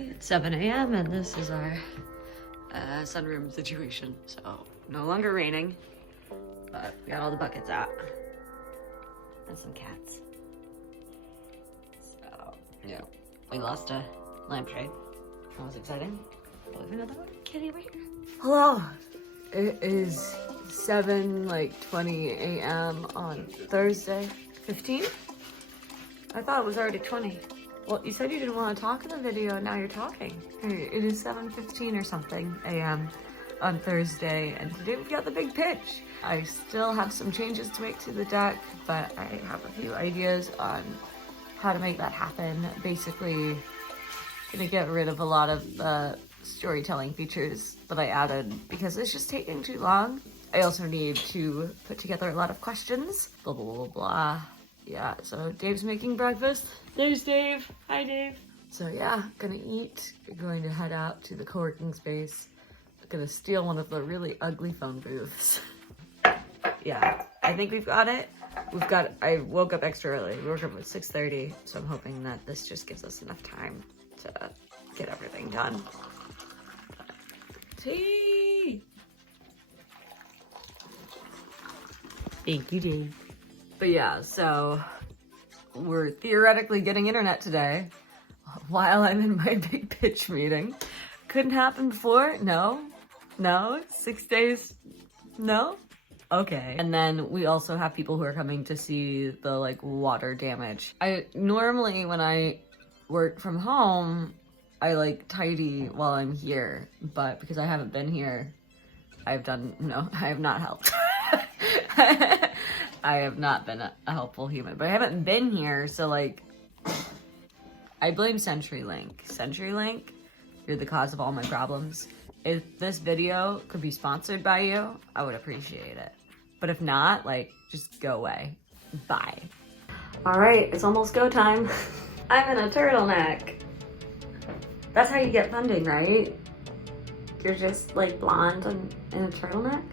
Thursday, it's 7 a.m. and this is our sunroom situation. So no longer raining, but we got all the buckets out and some cats. So yeah, we lost a lampshade. That was exciting. But we have another kitty right here. Hello. It is 7:20 a.m. on Thursday, 15th. I thought it was already 20. Well, you said you didn't want to talk in the video, and now you're talking. It is 7:15 or something a.m. on Thursday, and today we've got the big pitch. I still have some changes to make to the deck, but I have a few ideas on how to make that happen. Basically, gonna get rid of a lot of the storytelling features that I added because it's just taking too long. I also need to put together a lot of questions. Blah, blah, blah, blah. Yeah, so Dave's making breakfast. There's Dave. Hi, Dave. So yeah, gonna eat. Going to head out to the co-working space. Gonna steal one of the really ugly phone booths. Yeah, I think we've got it. I woke up extra early. We woke up at 6:30, so I'm hoping that this just gives us enough time to get everything done. Tea! Thank you, Dave. But yeah, so we're theoretically getting internet today while I'm in my big pitch meeting. Couldn't happen before? No? 6 days? No? Okay. And then we also have people who are coming to see the water damage. Normally when I work from home, I tidy while I'm here, but because I haven't been here, I have not helped. I have not been a helpful human, but I haven't been here, so I blame CenturyLink. CenturyLink, you're the cause of all my problems. If this video could be sponsored by you, I would appreciate it. But if not, just go away. Bye. All right, it's almost go time. I'm in a turtleneck. That's how you get funding, right? You're just blonde and in a turtleneck?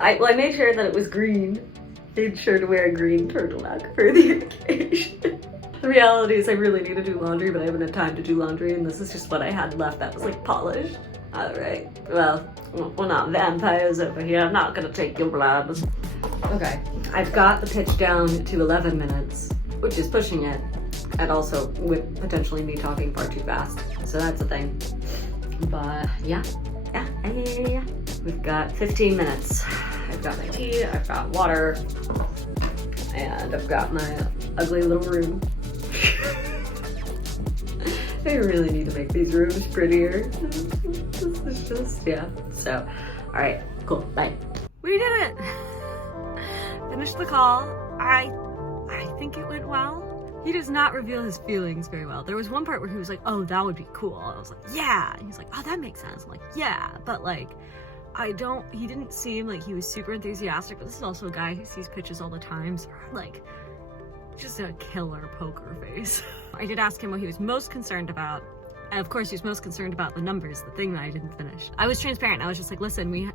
I made sure that it was green. Made sure to wear a green turtleneck for the occasion. The reality is I really need to do laundry, but I haven't had time to do laundry, and this is just what I had left that was polished. All right, well, we're not vampires over here. I'm not gonna take your blood. Okay, I've got the pitch down to 11 minutes, which is pushing it, and also with potentially me talking far too fast. So that's a thing. But yeah. We've got 15 minutes. I've got my tea, I've got water, and I've got my ugly little room. I really need to make these rooms prettier. This is just, yeah. So, all right, cool, bye. We did it! Finished the call. I think it went well. He does not reveal his feelings very well. There was one part where he was like, oh, that would be cool. I was like, yeah. And he's like, oh, that makes sense. I'm like, yeah. But he didn't seem like he was super enthusiastic, but this is also a guy who sees pitches all the time. So just a killer poker face. I did ask him what he was most concerned about. And of course, he was most concerned about the numbers, the thing that I didn't finish. I was transparent. I was just like, listen, we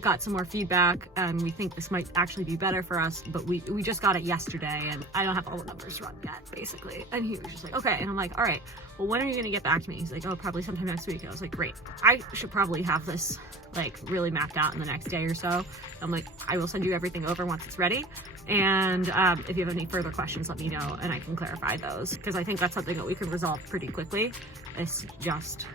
got some more feedback and we think this might actually be better for us, but we just got it yesterday and I don't have all the numbers run yet, basically. And he was just like, okay. And I'm like, all right, well, when are you gonna get back to me? He's like, oh, probably sometime next week. I was like, great. I should probably have this really mapped out in the next day or so. I'm like, I will send you everything over once it's ready. And if you have any further questions, let me know and I can clarify those. Because I think that's something that we could resolve pretty quickly. It's just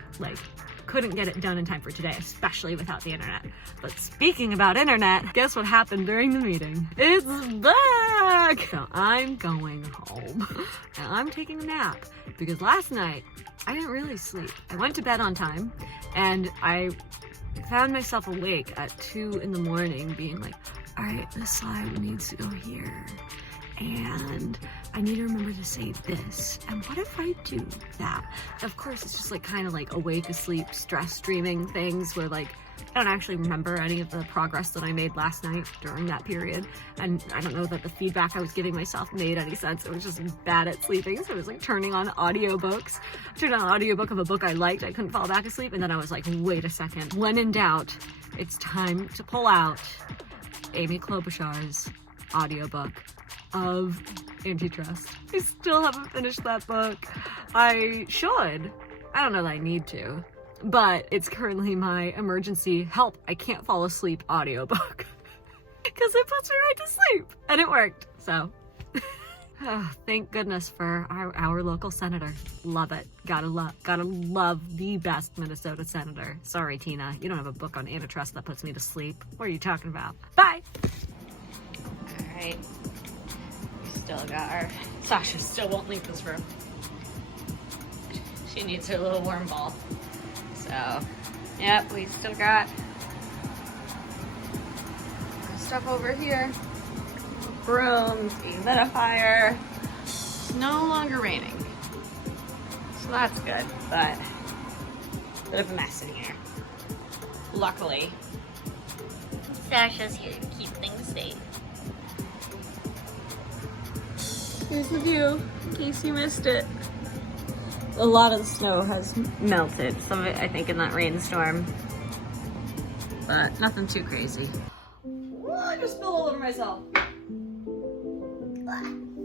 couldn't get it done in time for today, especially without the internet. But speaking about internet, guess what happened during the meeting? It's back! So I'm going home and I'm taking a nap because last night I didn't really sleep. I went to bed on time and I found myself awake at 2 in the morning being like, all right, this slide needs to go here. And I need to remember to say this. And what if I do that? Of course, it's just kind of awake, asleep, stress dreaming things where I don't actually remember any of the progress that I made last night during that period. And I don't know that the feedback I was giving myself made any sense. I was just bad at sleeping. So I was turning on audiobooks. I turned on an audiobook of a book I liked. I couldn't fall back asleep. And then I was like, wait a second. When in doubt, it's time to pull out Amy Klobuchar's audiobook of Antitrust. I still haven't finished that book. I should. I don't know that I need to, but it's currently my emergency help, I can't fall asleep audiobook. Because it puts me right to sleep. And it worked, so. Oh, thank goodness for our local senator. Love it. Gotta love the best Minnesota senator. Sorry, Tina, you don't have a book on antitrust that puts me to sleep. What are you talking about? Bye! Alright. We still got our... Sasha still won't leave this room. She needs her little warm ball. So, yep, we still got stuff over here. Brooms, dehumidifier. It's no longer raining. So that's good, but a bit of a mess in here. Luckily, Sasha's here to keep things safe. Here's the view, in case you missed it. A lot of the snow has melted. Some of it, I think, in that rainstorm. But nothing too crazy. I just spilled all over myself. I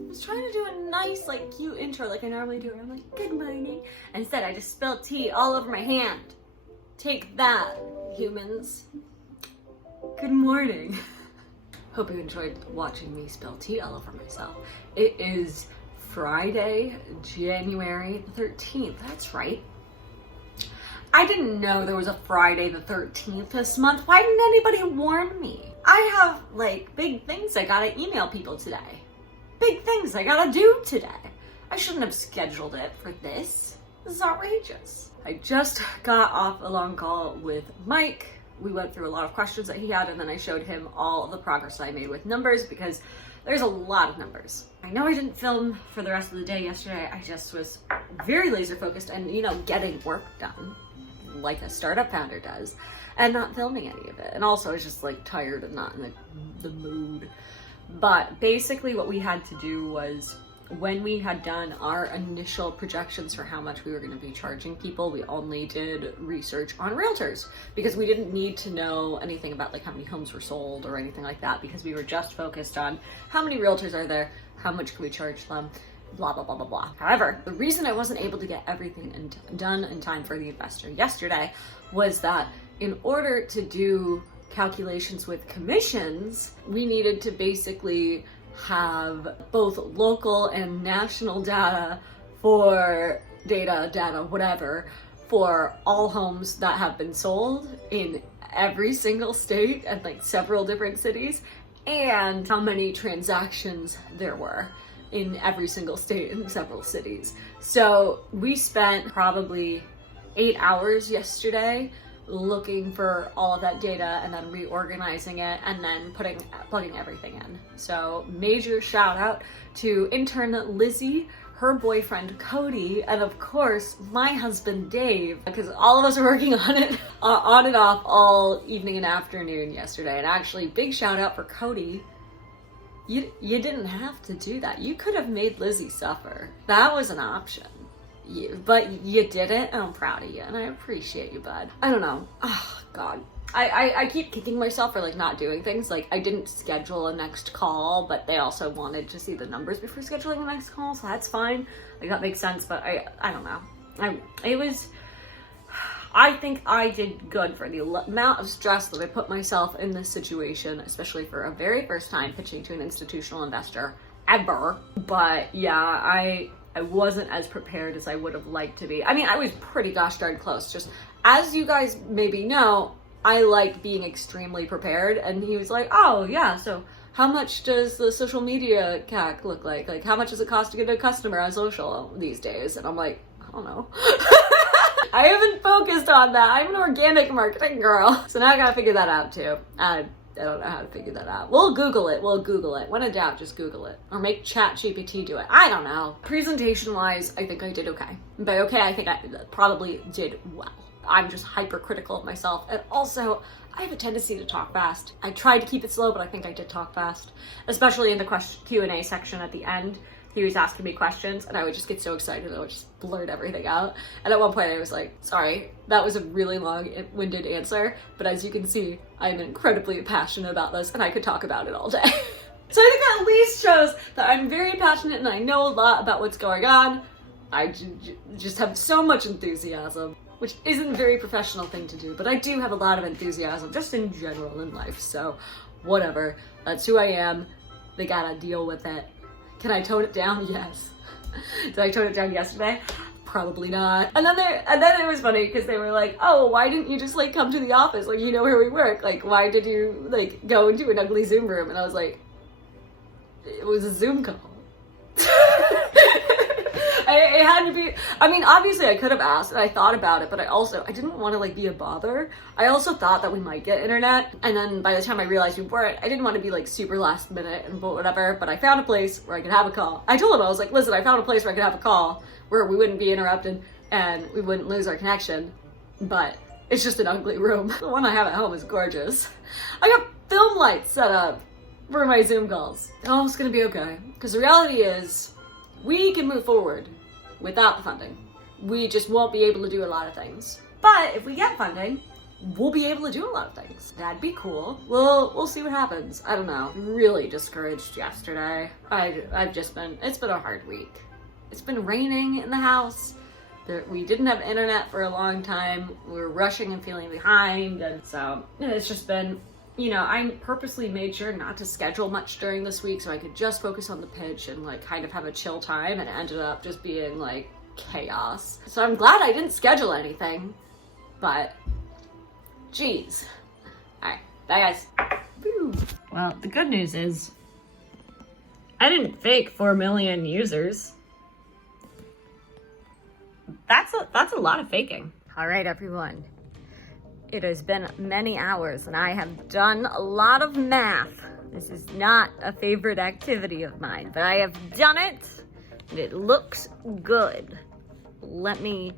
was trying to do a nice, like, cute intro like I normally do. I'm like, good morning. Instead, I just spilled tea all over my hand. Take that, humans. Good morning. Hope you enjoyed watching me spill tea all over myself. It is Friday, January 13th. That's right. I didn't know there was a Friday the 13th this month. Why didn't anybody warn me? I have, like, big things I gotta email people today. Big things I gotta do today. I shouldn't have scheduled it for this. This is outrageous. I just got off a long call with Mike. We went through a lot of questions that he had, and then I showed him all of the progress I made with numbers, because there's a lot of numbers. I know I didn't film for the rest of the day yesterday. I just was very laser focused and, you know, getting work done like a startup founder does, and not filming any of it. And also I was just like tired and not in the mood. But basically what we had to do was, when we had done our initial projections for how much we were going to be charging people, we only did research on realtors, because we didn't need to know anything about like how many homes were sold or anything like that, because we were just focused on how many realtors are there, how much can we charge them, blah, blah, blah, blah, blah. However, the reason I wasn't able to get everything done in time for the investor yesterday was that in order to do calculations with commissions, we needed to basically have both local and national data for data, whatever, for all homes that have been sold in every single state and like several different cities, and how many transactions there were in every single state and several cities. So we spent probably 8 hours yesterday looking for all of that data and then reorganizing it and then plugging everything in. So major shout out to intern Lizzie, her boyfriend Cody, and of course my husband Dave, because all of us were working on it on and off all evening and afternoon yesterday. And actually, big shout out for Cody. You didn't have to do that. You could have made Lizzie suffer. That was an option. But you didn't, and I'm proud of you, and I appreciate you, bud. I don't know. Oh, God. I keep kicking myself for, like, not doing things. Like, I didn't schedule a next call, but they also wanted to see the numbers before scheduling the next call, so that's fine. Like, that makes sense, but I don't know. I think I did good for the amount of stress that I put myself in this situation, especially for a very first time pitching to an institutional investor ever. But yeah, I wasn't as prepared as I would have liked to be. I mean, I was pretty gosh darn close. Just as you guys maybe know, I like being extremely prepared. And he was like, oh yeah, so how much does the social media CAC look like? Like, how much does it cost to get a customer on social these days? And I'm like, I don't know. I haven't focused on that. I'm an organic marketing girl. So now I gotta figure that out too. I don't know how to figure that out. We'll Google it. When in doubt, just Google it. Or make ChatGPT do it. I don't know. Presentation-wise, I think I did okay. By okay, I think I probably did well. I'm just hypercritical of myself. And also, I have a tendency to talk fast. I tried to keep it slow, but I think I did talk fast. Especially in the Q&A section at the end. He was asking me questions, and I would just get so excited, I would just blurt everything out. And at one point I was like, sorry, that was a really long-winded answer, but as you can see, I'm incredibly passionate about this, and I could talk about it all day. So I think that at least shows that I'm very passionate and I know a lot about what's going on. I just have so much enthusiasm, which isn't a very professional thing to do, but I do have a lot of enthusiasm just in general in life, so whatever. That's who I am. They gotta deal with it. Can I tone it down? Yes. Did I tone it down yesterday? Probably not. And then it was funny because they were like, oh, why didn't you just like come to the office? Like, you know where we work. Like, why did you like go into an ugly Zoom room? And I was like, it was a Zoom call. It had to be, I mean, obviously I could have asked and I thought about it, but I didn't want to like be a bother. I also thought that we might get internet. And then by the time I realized we weren't, I didn't want to be like super last minute and whatever, but I found a place where I could have a call. I told him, I was like, listen, I found a place where I could have a call where we wouldn't be interrupted and we wouldn't lose our connection, but it's just an ugly room. The one I have at home is gorgeous. I got film lights set up for my Zoom calls. Oh, it's gonna be okay. Because the reality is, we can move forward without the funding. We just won't be able to do a lot of things. But if we get funding, we'll be able to do a lot of things. That'd be cool. We'll see what happens. I don't know. Really discouraged yesterday. It's been a hard week. It's been raining in the house. We didn't have internet for a long time. We were rushing and feeling behind. And so it's just been, you know, I purposely made sure not to schedule much during this week so I could just focus on the pitch and like kind of have a chill time, and it ended up just being like chaos. So I'm glad I didn't schedule anything, but geez. Alright, bye guys. Woo. Well, the good news is I didn't fake 4 million users. That's a lot of faking. All right, everyone. It has been many hours and I have done a lot of math. This is not a favorite activity of mine, but I have done it and it looks good. Let me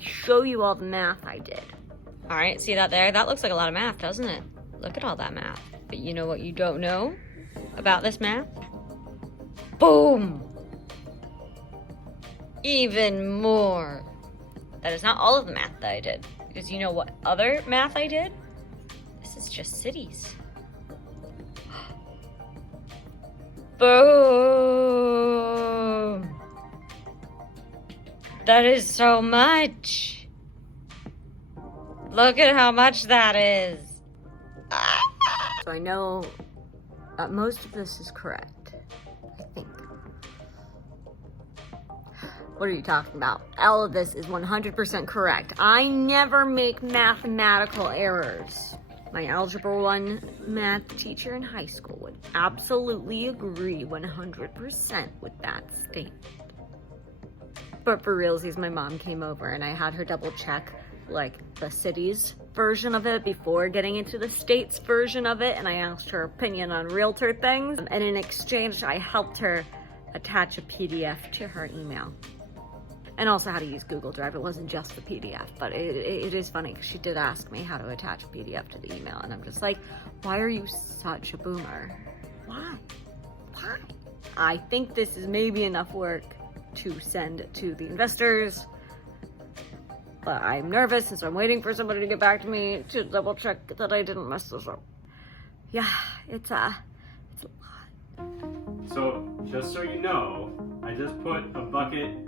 show you all the math I did. All right, see that there? That looks like a lot of math, doesn't it? Look at all that math. But you know what you don't know about this math? Boom! Even more. That is not all of the math that I did. Because you know what other math I did? This is just cities. Boom! That is so much. Look at how much that is. So I know that most of this is correct, I think. What are you talking about? All of this is 100% correct. I never make mathematical errors. My Algebra 1 math teacher in high school would absolutely agree 100% with that statement. But for realsies, my mom came over and I had her double check like the city's version of it before getting into the state's version of it, and I asked her opinion on realtor things, and in exchange I helped her attach a PDF to her email. And also how to use Google Drive. It wasn't just the PDF, but it is funny because she did ask me how to attach a PDF to the email, and I'm just like, why are you such a boomer? Why? Why? I think this is maybe enough work to send to the investors, but I'm nervous, and so I'm waiting for somebody to get back to me to double check that I didn't mess this up. Yeah, it's a lot. So, just so you know, I just put a bucket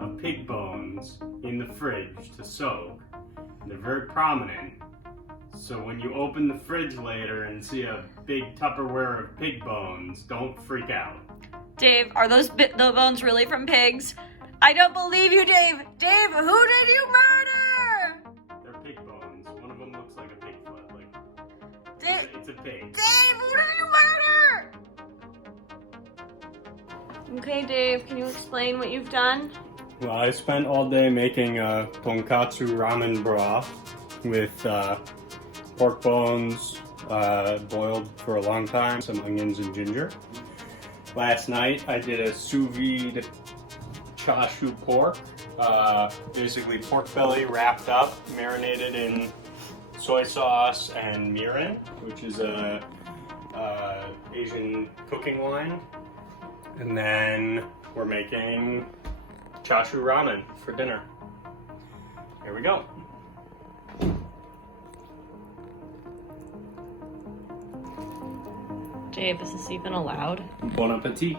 of pig bones in the fridge to soak. And they're very prominent. So when you open the fridge later and see a big Tupperware of pig bones, don't freak out. Dave, are those the bones really from pigs? I don't believe you, Dave. Dave, who did you murder? They're pig bones. One of them looks like a pig foot. Like, Dave, it's a pig. Dave, who did you murder? Okay, Dave, can you explain what you've done? Well, I spent all day making a tonkatsu ramen broth with pork bones boiled for a long time, some onions and ginger. Last night I did a sous vide chashu pork, basically pork belly wrapped up, marinated in soy sauce and mirin, which is a Asian cooking wine. And then we're making chashu ramen for dinner. Here we go. Dave, is this even allowed? Bon appetit.